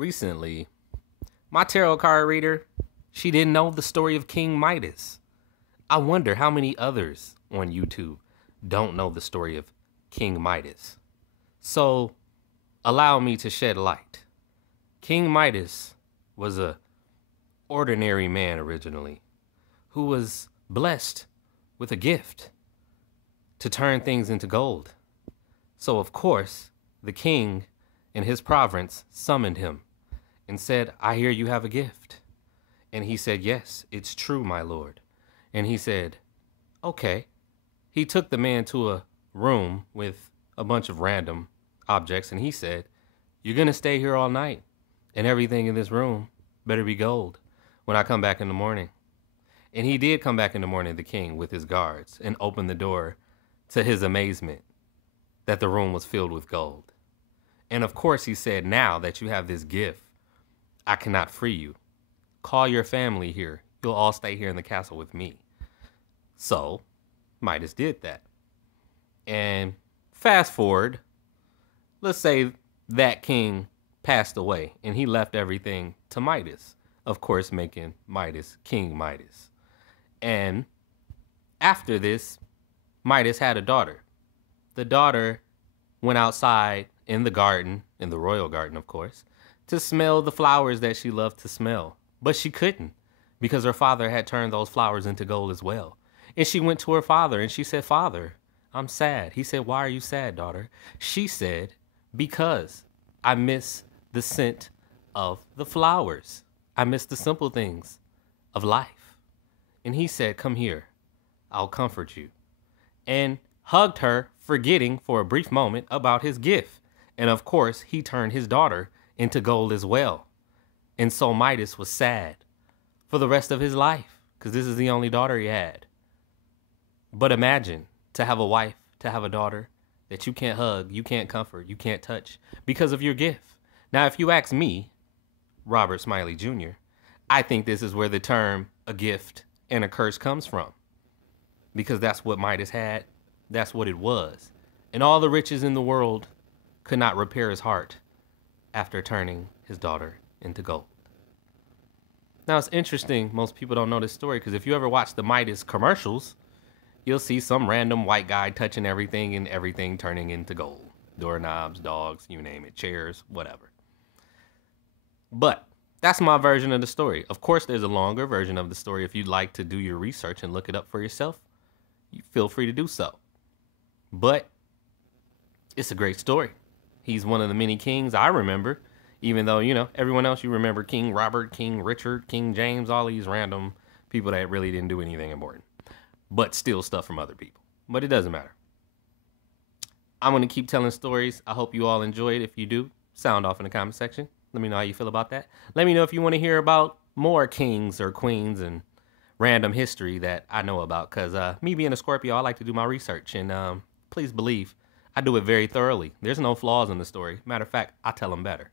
recently, my tarot card reader, she didn't know the story of King Midas. I wonder how many others on YouTube don't know the story of King Midas. So, allow me to shed light. King Midas was a ordinary man originally who was blessed with a gift to turn things into gold. So, of course, the king in his province summoned him and said, "I hear you have a gift." And he said, "Yes, it's true, my lord." And he said, "Okay." He took the man to a room with a bunch of random objects, and he said, "You're going to stay here all night, and everything in this room better be gold when I come back in the morning." And he did come back in the morning, the king, with his guards, and opened the door to his amazement that the room was filled with gold. And of course, he said, "Now that you have this gift, I cannot free you. Call your family here. You'll all stay here in the castle with me." So Midas did that. And fast forward, let's say that king passed away and he left everything to Midas, of course, making Midas King Midas. And after this, Midas had a daughter. The daughter went outside in the garden, in the royal garden, of course, to smell the flowers that she loved to smell. But she couldn't, because her father had turned those flowers into gold as well. And she went to her father and she said, "Father, I'm sad." He said, "Why are you sad, daughter?" She said, "Because I miss the scent of the flowers. I miss the simple things of life." And he said, "Come here, I'll comfort you." And hugged her, forgetting for a brief moment about his gift. And of course, he turned his daughter into gold as well. And so Midas was sad for the rest of his life, because this is the only daughter he had. But imagine to have a wife, to have a daughter that you can't hug, you can't comfort, you can't touch because of your gift. Now, if you ask me, Robert Smiley Jr., I think this is where the term "a gift and a curse" comes from. Because that's what Midas had. That's what it was. And all the riches in the world could not repair his heart after turning his daughter into gold. Now, it's interesting. Most people don't know this story because if you ever watch the Midas commercials, you'll see some random white guy touching everything and everything turning into gold. Doorknobs, dogs, you name it, chairs, whatever. But that's my version of the story. Of course, there's a longer version of the story. If you'd like to do your research and look it up for yourself, you feel free to do so. But it's a great story. He's one of the many kings I remember, even though, everyone else you remember King Robert, King Richard, King James, all these random people that really didn't do anything important, but steal stuff from other people. But it doesn't matter. I'm going to keep telling stories. I hope you all enjoy it. If you do, sound off in the comment section. Let me know how you feel about that. Let me know if you want to hear about more kings or queens and random history that I know about. Because me being a Scorpio, I like to do my research. And please believe I do it very thoroughly. There's no flaws in the story. Matter of fact, I tell them better.